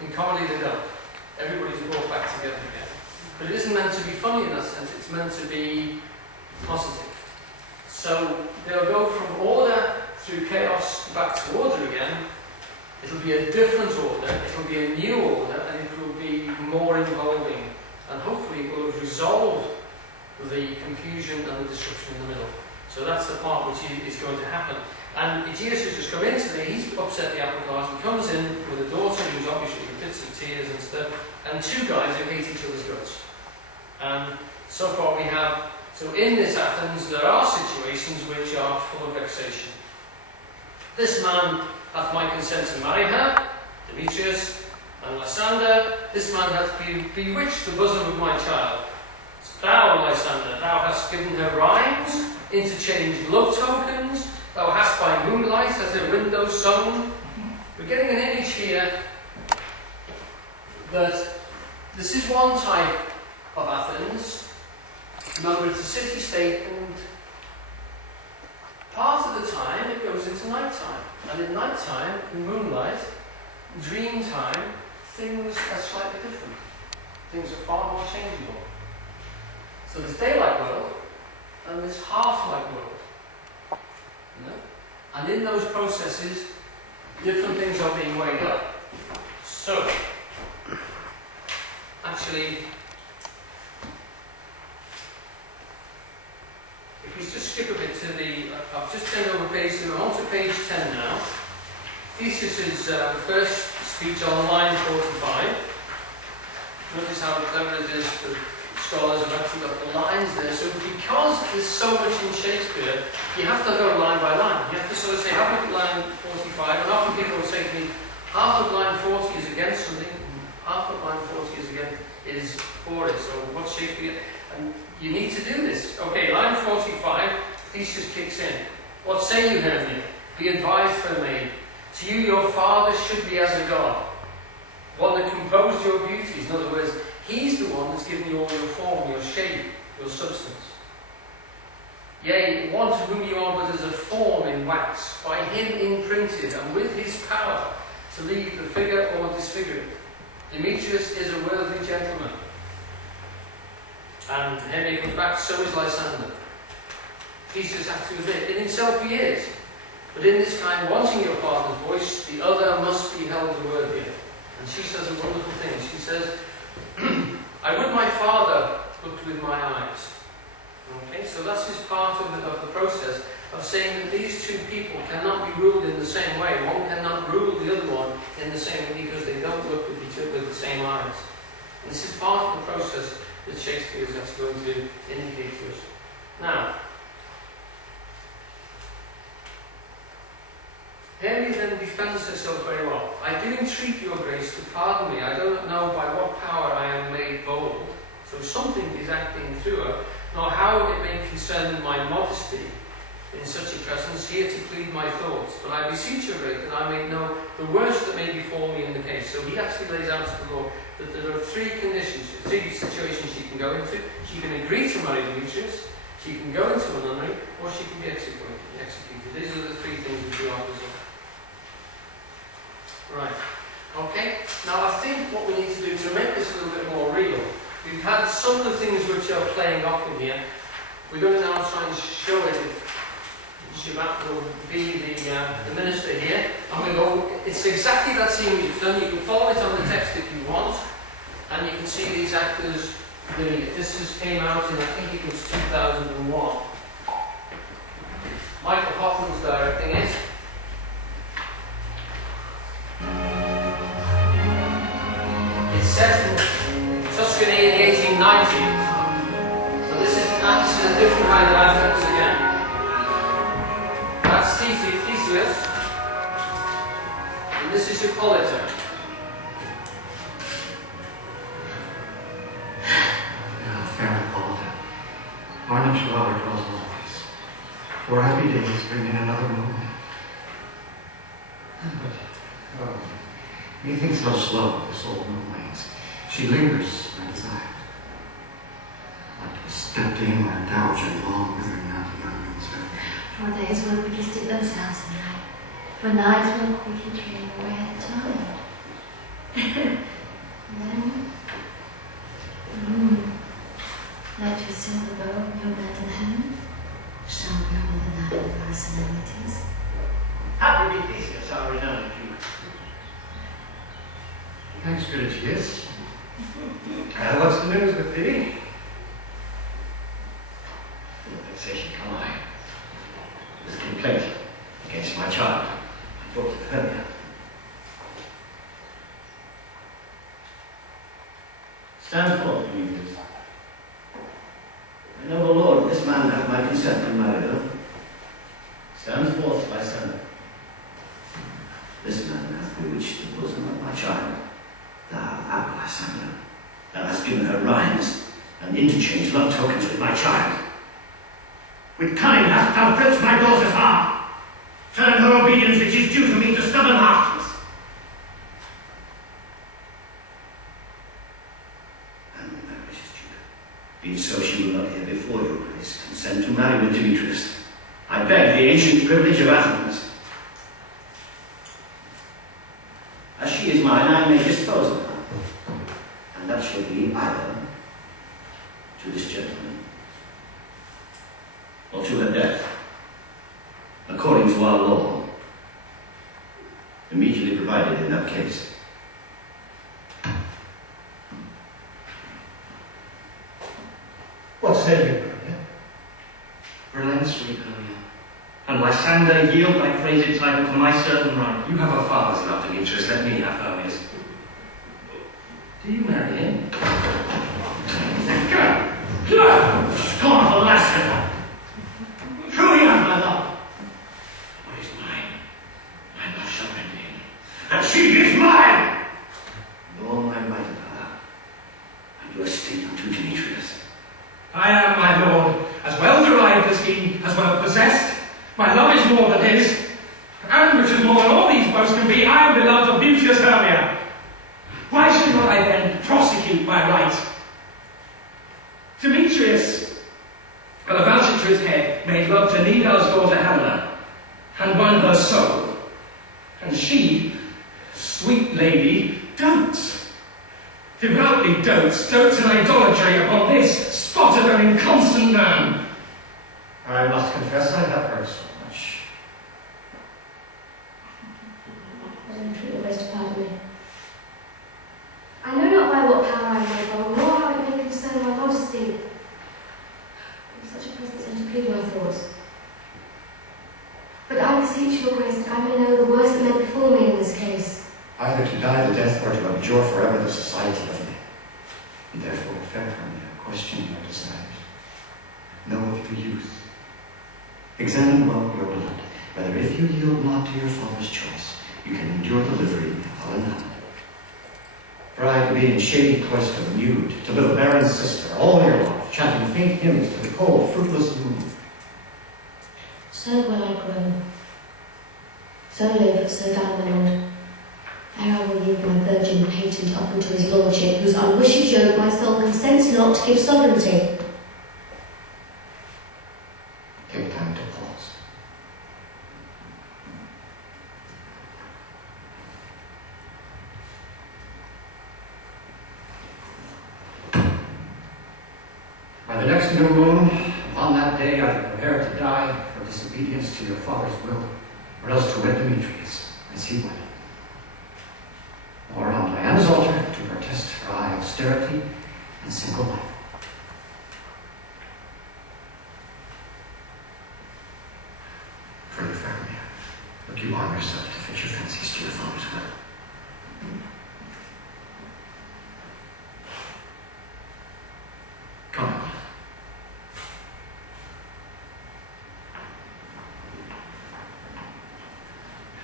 In comedy they don't. Everybody's brought back together again. But it isn't meant to be funny in that sense, it's meant to be positive. So they'll go from order through chaos back to order again. It'll be a different order, it'll be a new order, and it will be more involving. And hopefully it will have resolved the confusion and the disruption in the middle. So that's the part which is going to happen. And Jesus has just come into there, he's upset the apple cart, he comes in with a daughter who's obviously in fits of tears and stuff, and two guys who hate each other's guts. And so far we have, so in this Athens there are situations which are full of vexation. This man hath my consent to marry her, Demetrius, and Lysander, this man hath bewitched the bosom of my child. Thou, Lysander, thou hast given her rhymes, interchanged love tokens, thou hast by moonlight at her window sung. We're getting an image here that this is one type of Athens. Remember, it's a city-state, and part of the time it goes into night time. And in night time, in moonlight, dream time, things are slightly different. Things are far more changeable. So there's daylight world, and there's half-light world. You know? And in those processes, different things are being weighed up. So, actually, if we just skip a bit to the, I've just turned over page, so we're on to page 10 now. Theseus is the first speech on line 45. Notice how clever it is that scholars have actually got the lines there. So because there's so much in Shakespeare, you have to go line by line. You have to sort of say, how about line 45? And often people will say to me, half of line 40 is against something, half of line 40 is for it. So what's Shakespeare? And you need to do this. Okay, line 45, Theseus kicks in. What say you, Henry? Be advised, fair maid. To you your father should be as a god, one that composed your beauties. In other words, he's the one that's given you all your form, your shape, your substance. Yea, one to whom you are but as a form in wax, by him imprinted, and with his power to leave the figure or disfigure it. Demetrius is a worthy gentleman. And Henry comes back, so is Lysander. Theseus has to admit, in himself he is. But in this kind, wanting your father's voice, the other must be held worthier. And she says a wonderful thing. She says, I would my father looked with my eyes. Okay, so that's just part of the process of saying that these two people cannot be ruled in the same way. One cannot rule the other one in the same way because they don't look at each other with the same eyes. And this is part of the process that Shakespeare is actually going to indicate to us. Now, Henry then defends herself very well. I do entreat your grace to pardon me. I do not know by what power I am made bold. So something is acting through her, nor how it may concern my modesty in such a presence, here to plead my thoughts. But I beseech your grace that I may know the worst that may befall me in the case. So he actually lays out to the law that there are three conditions, three situations she can go into. She can agree to marry Demetrius, she can go into a nunnery, or she can be executed. These are the three things that she offers up. Right. Okay. Now I think what we need to do to make this a little bit more real, we've had some of the things which are playing off in here. We're going to now try and show it. Shabat will be the minister here, and we'll go. It's exactly that scene we've done. You can follow it on the text if you want, and you can see these actors doing it. This came out in, I think it was 2001. Michael Hoffman's directing it. It's set in Tuscany in the 1890s. So this is actually a different kind of Athens again. That's Theseus, and this is Hippolyta. Fair Hippolyta, Varnish lover dwells always. 4 happy days bring in another moment. But, oh, methinks how slow this old moon wanes. She lingers by desire. Like a stepped in and dowager long withering out the young man's earth. For days will quickly steep themselves in night, for nights will quickly drain away the time. Let your silver bow, your golden hand, shall grow in the land of personalities. Happy Theseus, our renowned Duke. Thanks, Gratius. What's the news with thee? What vexation come I? With a complaint against my child. I thought of earlier. Stand forth, Demetrius. My noble lord, this man hath my consent to marry her. Stand forth, Lysander. This man hath bewitched the bosom of my child. Thou, Lysander, thou hast given her rhymes and interchanged love tokens with my child. With cunning hast thou pricked my daughter's heart, turned her obedience which is due to me to stubborn harshness. And my gracious Duke, be it so she will not hear before your grace consent to marry with Demetrius. I beg the ancient privilege of Athens. As she is mine, I may dispose of her, and that shall be either to this gentleman or to her death, according to our law, immediately provided in that case. What say you, Brilliant? Relent, sweet Brilliant, and Lysander, yield thy praised title to my certain right. You have a father's love, Demetrius, let me have Hermes. Do you marry him? Scornful lascar! Truly you have my love. What is mine? My love shall render him. And she is mine! And all my might of her, and your estate unto Demetrius. I am, my lord, as well derived as he, as well possessed. My love is more than his, and which is more than all these boasts can be, I am beloved of beauteous Hermia. Why should not I then prosecute my right? Demetrius, with a voucher to his head, made love to Nidal's daughter Helena, and won her soul. And she, sweet lady, dotes. Devoutly dotes in idolatry upon this spotted and inconstant man. I must confess I have heard so much. I entreat your grace to pardon me. I know not by what power I may go, nor how it may concern my modesty. In such a presence interplead my thoughts. But I beseech your grace that I may know the worst that may befall me in this case. Either to die the death or to abjure forever the society of me. And therefore, fair Hermia, question your desires. Know of your youth. Examine well your blood, whether if you yield not to your father's choice, you can endure the livery of Helena. For I to be in shady cloister nude, to live a barren sister all your life, chanting faint hymns to the cold, fruitless moon. So will I grow. So live, so die, my lord. Ere I will yield my virgin patent up unto his lordship, whose unwished yoke my soul consents not to give sovereignty. Take time to pause. By the next new moon, upon that day I prepare to die for disobedience to your father's will, or else to wed Demetrius, as he would. Or on Diana's altar to protest for I austerity and single life. Pray for me. Look you arm yourself to fit your fancies to your father's will. Come on.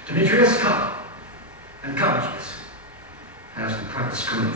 Demetrius, come. And come, Jesus. I have some private schooling